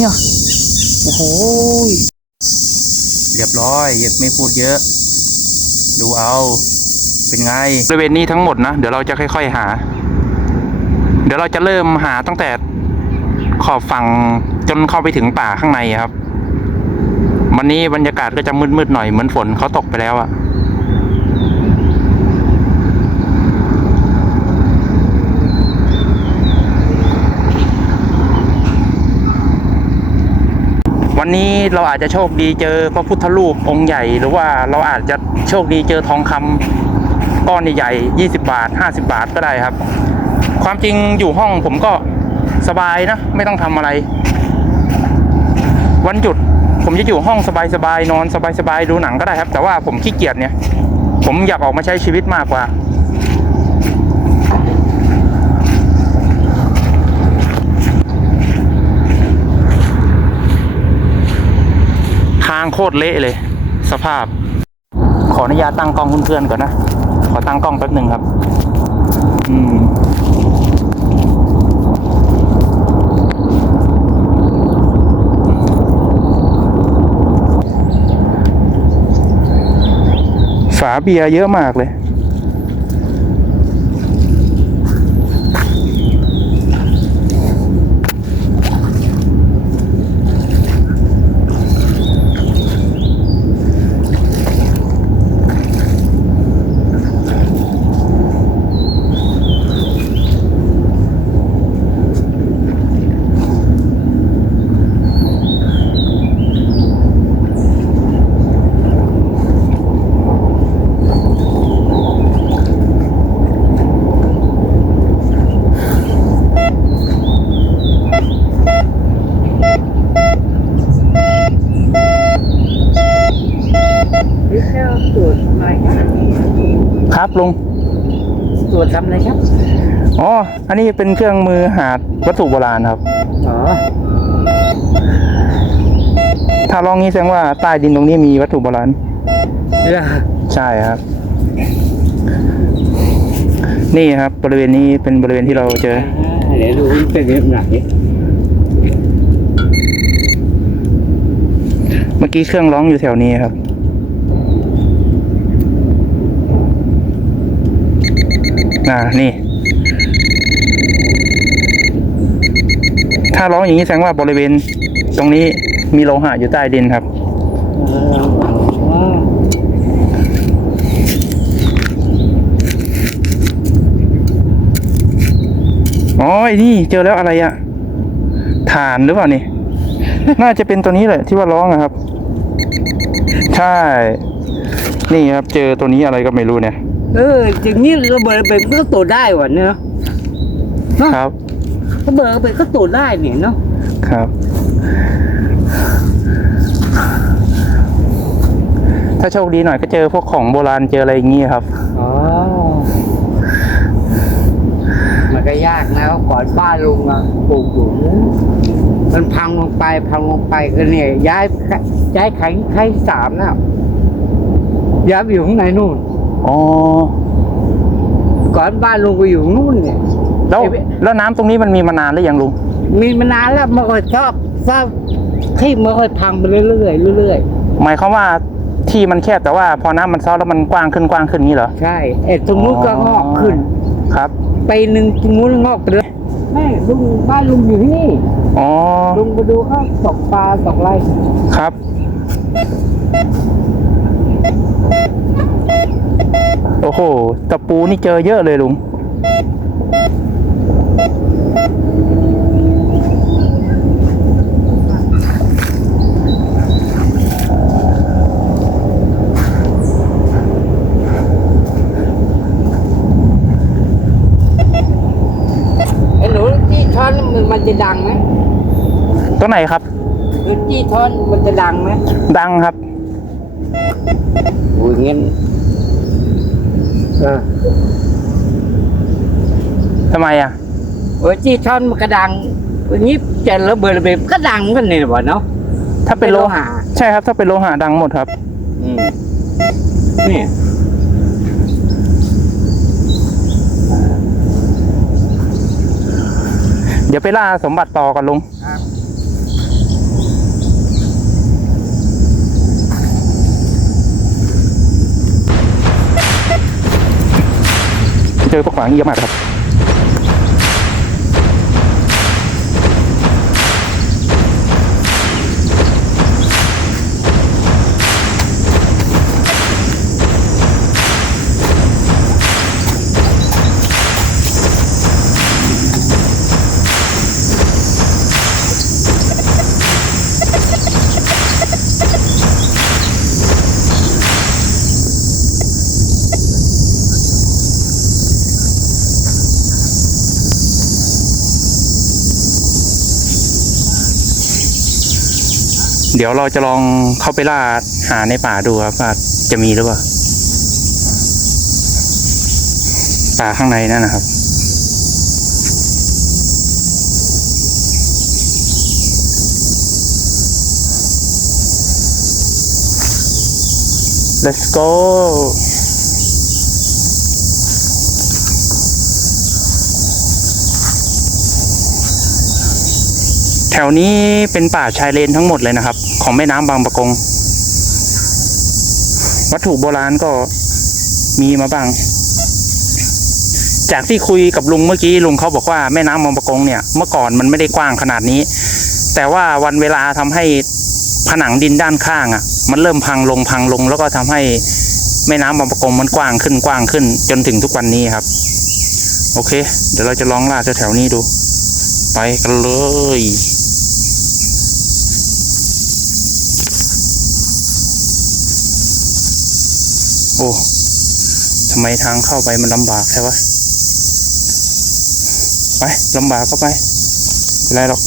เนี่ยโอ้โหเรียบร้อยไม่พูดเยอะ ดูเอา เป็นไงบริเวณนี้ทั้งหมดนะ เดี๋ยวเราจะค่อย ๆ หา เดี๋ยวเราจะเริ่มหาตั้งแต่ขอบฝั่งจนเข้าไปถึงป่าข้างในครับ วันนี้บรรยากาศก็จะมืดๆหน่อยเหมือนฝนเขาตกไปแล้วอะ นี้เราอาจจะโชคดีเจอพระพุทธรูปองค์ใหญ่ หรือว่าเราอาจจะโชคดีเจอทองคำก้อนใหญ่ๆ20 บาท 50 บาทก็ได้ครับ ความจริงอยู่ห้องผมก็สบายนะ ไม่ต้องทำอะไร วันหยุดผมจะอยู่ห้องสบายๆนอนสบายๆดูหนังก็ได้ครับ แต่ว่าผมขี้เกียจเนี่ย ผมอยากออกมาใช้ชีวิตมากกว่าางโคตรเละเลย สภาพ ขออนุญาตตั้งกล้องเพื่อนๆก่อนนะ ขอตั้งกล้องแป๊บหนึ่งครับ อืมฝาเบียร์เยอะมากเลย นี่แค่ตรวจอะไรครับ ครั บลุงตรวจทำอะไรครับ อ๋อ อันนี้เป็นเครื่องมือหาวัตถุโบราณครับ อ๋อ ถ้าลองนี้แสดงว่าใต้ดินตรงนี้มีวัตถุโบราณเรือใช่ครับ นี่ครับบริเวณนี้เป็นบริเวณที่เราเจอเดี๋ยวดูมันเป็นแบบไหนเมื่อกี้เครื่องร้องอยู่แถวนี้ครับ อ่านี่ ถ้าร้องอย่างนี้แสดงว่าบริเวณ ตรงนี้มีโลหะอยู่ใต้ดินครับอ๋ออ๋อไอ้นี่เจอแล้วอะไรอะฐานหรือเปล่านี่ น่าจะเป็นตัวนี้แหละที่ว่าร้องอะครับ ใช่ นี่ครับ เจอตัวนี้อะไรก็ไม่รู้เนี่ย เอออย่างนี้ระเบิดไปก็ตรวจได้วะเนาะเนาะครับระเบิดไปก็ตรวจได้เนี่ยเนาะครับ ถ้าโชคดีหน่อยก็เจอพวกของโบราณเจออะไรอย่างงี้ครับอ๋อมันก็ยากนะก่อนบ้านลุงอะปลูกอยู่มันพังลงไปพังลงไปก็เนี่ยย้ายย้ายไข่ไข่สามนะย้ายไปอยู่ข้างในนู่น อ๋อก่อนบ้านลุงก็อยู่นู่นเนี่ย แล้วแล้วน้ำตรงนี้มันมีมานานหรือยังลุงมีมานานแล้วมันก็ชอบชอบที่มันค่อยพังไปเรื่อยๆเรื่อยหมายความว่าที่มันแคบแต่ว่าพอน้ำมันซ้อแล้วมันกว้างขึ้นกว้างขึ้นนี้เหรอๆใช่ไอ้ตรงนู้นก็งอกขึ้น ครับไปหนึ่งตรงนู้นงอกไปเลยแม่ลุงบ้านลุงอยู่ที่นี่อ๋อลุงไปดูเขาตกปลาตกอะไรครับ โอ้โห ตะปูนี่เจอเยอะเลยลุง ไอ้หนูจี้ช้อนมันมันจะดังไหมตัวไหนครับ หนูจี้ช้อนมันจะดังไหมดังครับ โอ้ยเงี้ยเออ ทำไมอะโอ้ยจี้ช้อนมันก็ดังอย่างนี้จะระเบิดระเบิดก็ดังเหมือนกันเนี่ยวะเนาะถ้าเป็นโลเป็นโลหะ ใช่ครับ ถ้าเป็นโลหะดังหมดครับอืมนี่เดี๋ยวไปล่าสมบัติต่อกันลุงครับ เจอพวกขวางเยอะมากครับ เดี๋ยวเราจะลองเข้าไปล่าหาในป่าดูครับว่าจะมีหรือเปล่า ป่าข้างในนั่นนะครับ let's go วนี้เป็นป่าชายเลนทั้งหมดเลยนะครับ ของแม่น้ำบางปะกง วัตถุโบราณก็มีมาบ้าง จากที่คุยกับลุงเมื่อกี้ลุงเขาบอกว่าแม่น้ำบางปะกงเนี่ยเมื่อก่อนมันไม่ได้กว้างขนาดนี้ แต่ว่าวันเวลาทำให้ผนังดินด้านข้างอะ มันเริ่มพังลงพังลง แล้วก็ทำให้แม่น้ำบางปะกงมันกว้างขึ้นกว้างขึ้น จนถึงทุกวันนี้ครับ โอเค เดี๋ยวเราจะลองล่าแถวๆนี้ดู ไปกันเลย โอ้ทำไมทางเข้าไปมันลำบากแค่วะไปลำบากก็ไปไม่เป็นไรหรอก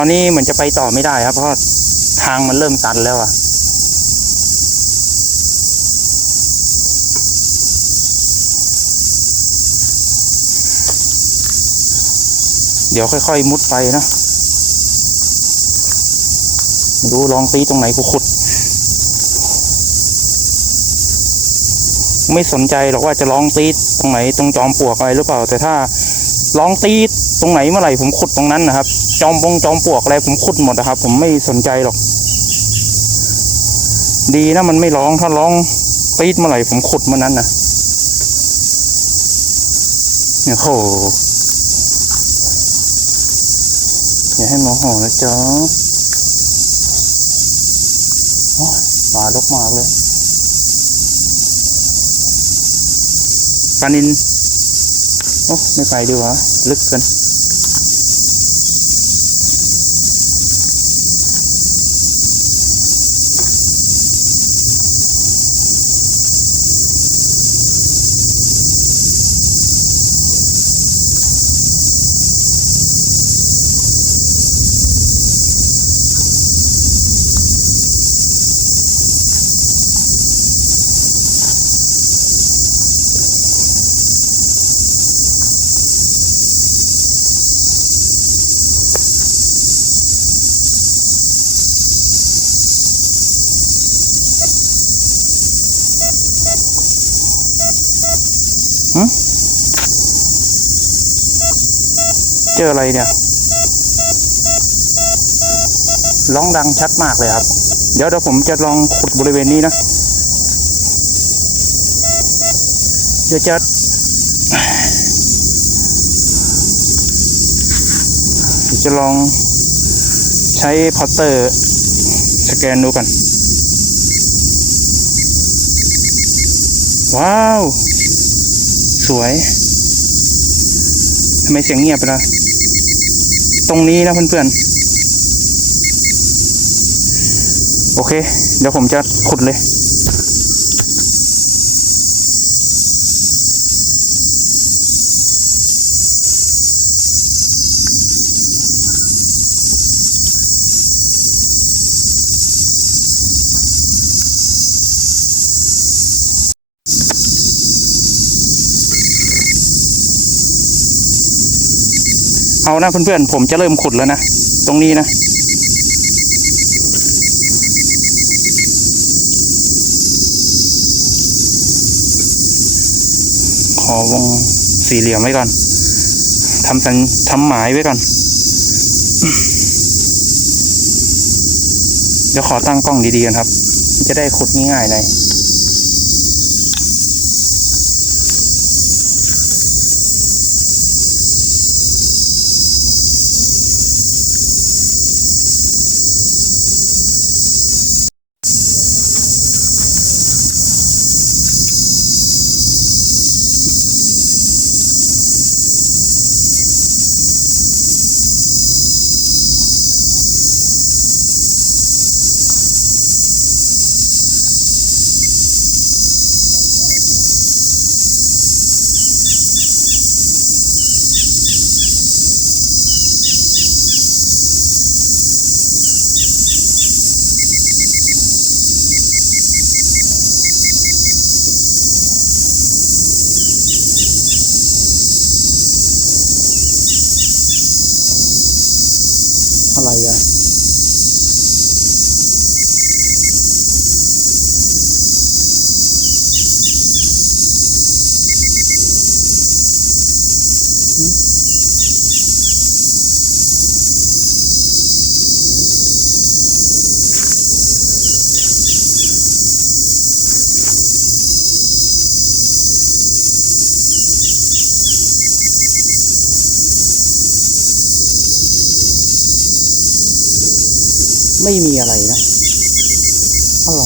ตอนนี้เหมือนจะไปต่อไม่ได้ครับ เพราะทางมันเริ่มตันแล้วอะเดี๋ยวค่อยๆ มุดไปนะไม่รู้ลองตีตรงไหนกูขุด ไม่สนใจหรอกว่าจะลองตีตรงไหนตรงจอมปลวกอะไรหรือเปล่า แต่ถ้า ลองตีตรงไหนเมื่อไหร่ผมขุดตรงนั้นนะครับ จอมปงจอมปวกอะไรผมขุดหมดนะครับ ผมไม่สนใจหรอก ดีนะมันไม่ร้องถ้าร้องตีดเมื่อไหร่ผมขุดเมื่อนั้นนะเนี่ยโหอย่าให้หมอห่อนะจ๊ะโอ้ยปลาลกมากเลยปลานิน โอ้ไม่ไปดีกว่าลึกเกิน เจออะไรเนี่ยร้องดังชัดมากเลยครับ เดี๋ยวเดี๋ยวผมจะลองขุดบริเวณนี้นะเดี๋ยวจะเดี๋ยวจะลองใช้พอตเตอร์สแกนดูกัน ว้าว สวยทำไมเสียงเงียบไปล่ะ ตรงนี้นะเพื่อนๆ โอเค เดี๋ยวผมจะขุดเลย เอานะเพื่อนๆผมจะเริ่มขุดแล้วนะ ตรงนี้นะ ขอวงสี่เหลี่ยมไว้ก่อนทำสัญทำหมายไว้ก่อน เดี๋ยวขอตั้งกล้องดีๆกันครับ จะได้ขุดง่ายๆหน่อย ไม่มีอะไรนะ อะไร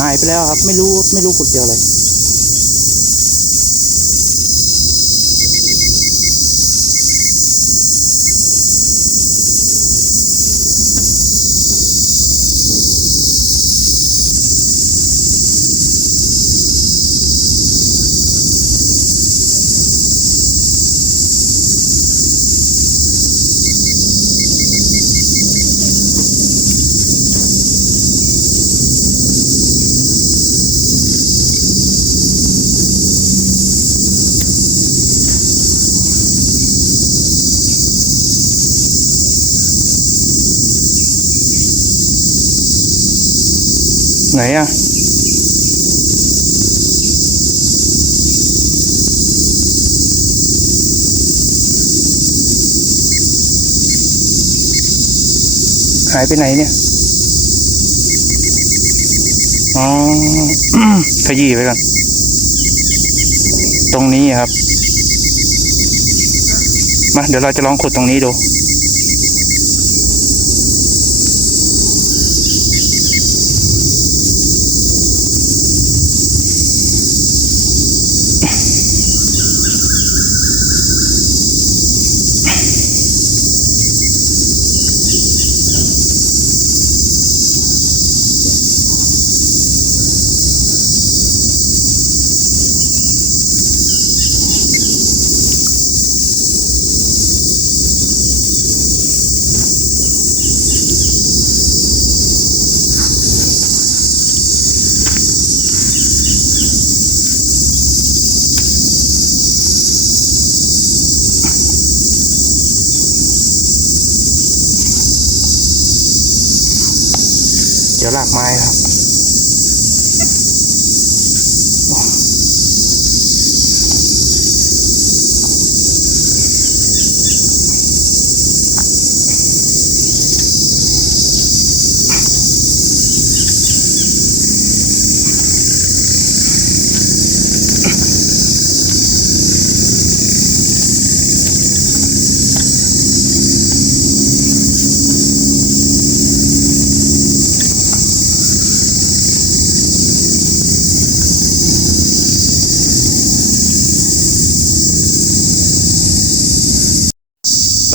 หายไปแล้วครับ ไม่รู้ไม่รู้ขุดเจออะไร ไหนอะหายไปไหนเนี่ย อ๋อขยี้ไปก่อน ตรงนี้ครับ มา เดี๋ยวเราจะลองขุดตรงนี้ดู เดี๋ยวลากไม้ครับ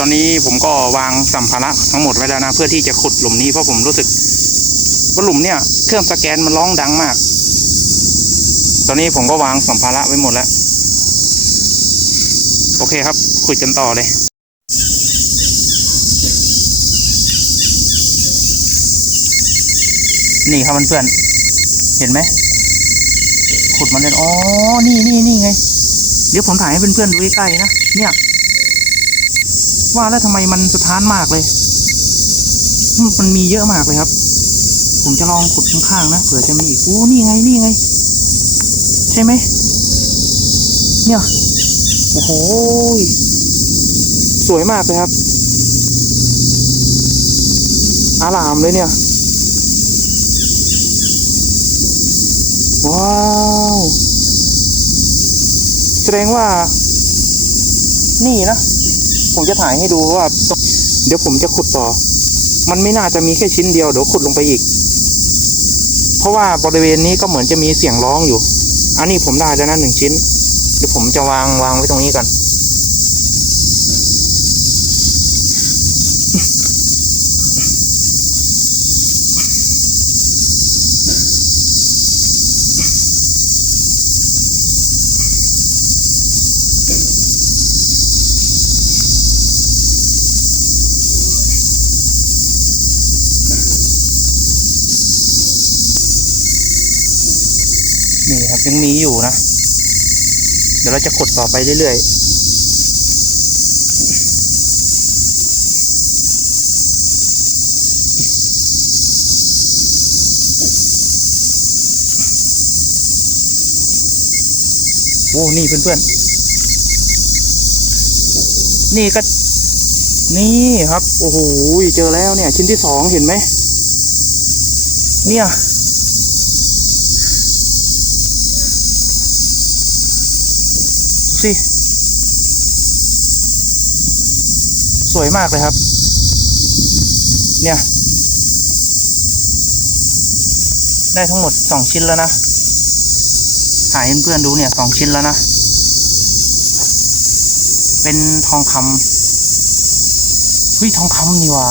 ตอนนี้ผมก็วางสัมภาระทั้งหมดไว้แล้วนะเพื่อที่จะขุดหลุมนี้เพราะผมรู้สึกว่าหลุมเนี่ยเครื่องสแกนมันร้องดังมาก ตอนนี้ผมก็วางสัมภาระไว้หมดแล้ว โอเคครับคุยกันต่อเลยนี่ครับเพื่อนๆเห็นไหมขุดมันเลยอ๋อ นี่นี่นี่ไง เดี๋ยวผมถ่ายให้เพื่อนๆดูใกล้ๆนะ เนี่ย ว่าแล้วทำไมมันสะท้านมากเลยมมันมีเยอะมากเลยครับ ผมจะลองขุดข้างๆนะเผื่อจะมีอีกอู้นี่ไงนี่ไง ใช่ไหมเนี่ยโอ้โหสวยมากเลยครับ อารามเลยเนี่ยว้าวแสดงว่า นี่นะ ผมจะถ่ายให้ดูว่า เดี๋ยวผมจะขุดต่อ มันไม่น่าจะมีแค่ชิ้นเดียวเดี๋ยวขุดลงไปอีก เพราะว่าบริเวณนี้ก็เหมือนจะมีเสียงร้องอยู่ อันนี้ผมได้แล้วนะหนึ่งชิ้น เดี๋ยวผมจะวางวางไว้ตรงนี้ก่อน ยังมีอยู่นะ เดี๋ยวเราจะขุดต่อไปเรื่อยๆโอ้นี่เพื่อนๆ นี่ก็ นี่ครับ โอ้โห เจอแล้วเนี่ย ชิ้นที่สองเห็นไหม เนี่ย วยมากเลยครับ เนี่ย ได้ทั้งหมดสองชิ้นแล้วนะ ถ่ายให้เพื่อนๆดูเนี่ยสองชิ้นแล้วนะ เป็นทองคำเฮ้ยทองคำนี่ว่า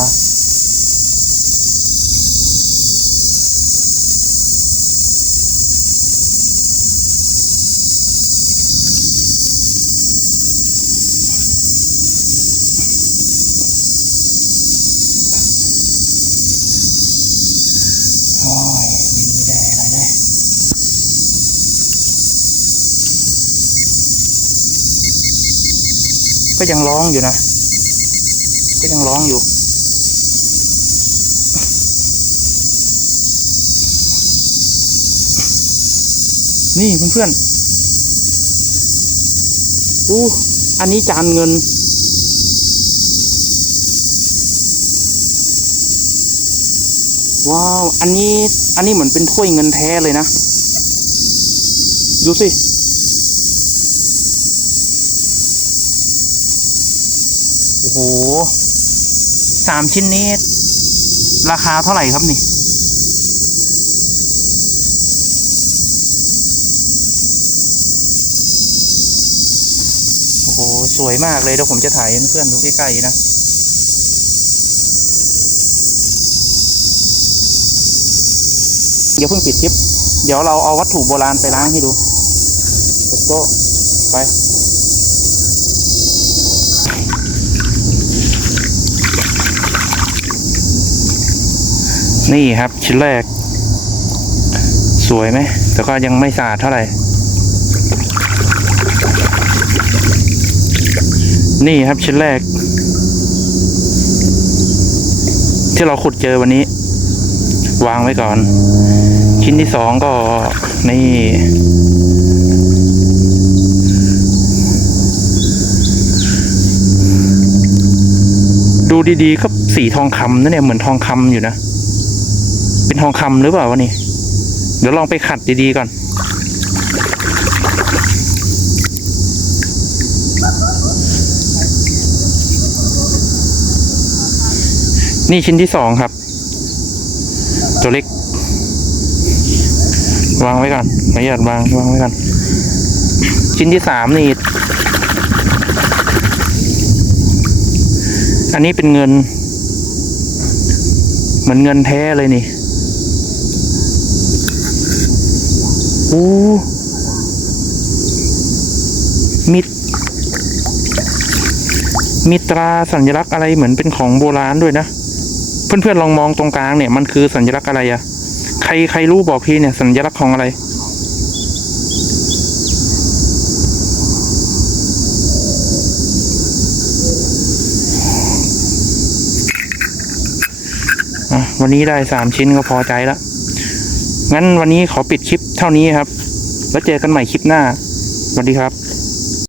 โอ้ยดินไม่ได้อะไรเลย ก็ยังร้องอยู่นะ ก็ยังร้องอยู่ นี่เพื่อนๆอู้อันนี้จานเงิน ว้าว อันนี้ อันนี้เหมือนเป็นถ้วยเงินแท้เลยนะ ดูสิ อ้โหสามชิ้นนี้ ราคาเท่าไหร่ครับนี่ โอ้โห สวยมากเลยเดี๋ยวผมจะถ่ายให้เพื่อนดูใกล้ๆนะอย่าเพิ่งปิดคลิป เดี๋ยวเราเอาวัตถุโบราณไปล้างให้ดู Let's go ไป นี่ครับชิ้นแรก สวยไหม แต่ก็ยังไม่สะอาดเท่าไหร่ นี่ครับชิ้นแรก ที่เราขุดเจอวันนี้ วางไว้ก่อน ชิ้นที่สองก็นี่ ดูดีๆก็สีทองคำนะเนี่ยเหมือนทองคำอยู่นะ เป็นทองคำหรือเปล่าวะนี่ เดี๋ยวลองไปขัดดีๆก่อน นี่ชิ้นที่สองครับ ตัวเล็ก วางไว้ก่อนขออนุญาตวางวางไว้ก่อน ชิ้นที่สามนี่อันนี้เป็นเงิน เหมือนเงินแท้เลยนี่ โอ้มิดมีตราสัญลักษณ์อะไรเหมือนเป็นของโบราณด้วยนะ เพื่อนๆลองมองตรงกลางเนี่ยมันคือสัญลักษณ์อะไรอะใครใครรู้บอกทีเนี่ย สัญลักษณ์ของอะไร วันนี้ได้สามชิ้นก็พอใจแล้ว งั้นวันนี้ขอปิดคลิปเท่านี้ครับ แล้วเจอกันใหม่คลิปหน้า สวัสดีครับ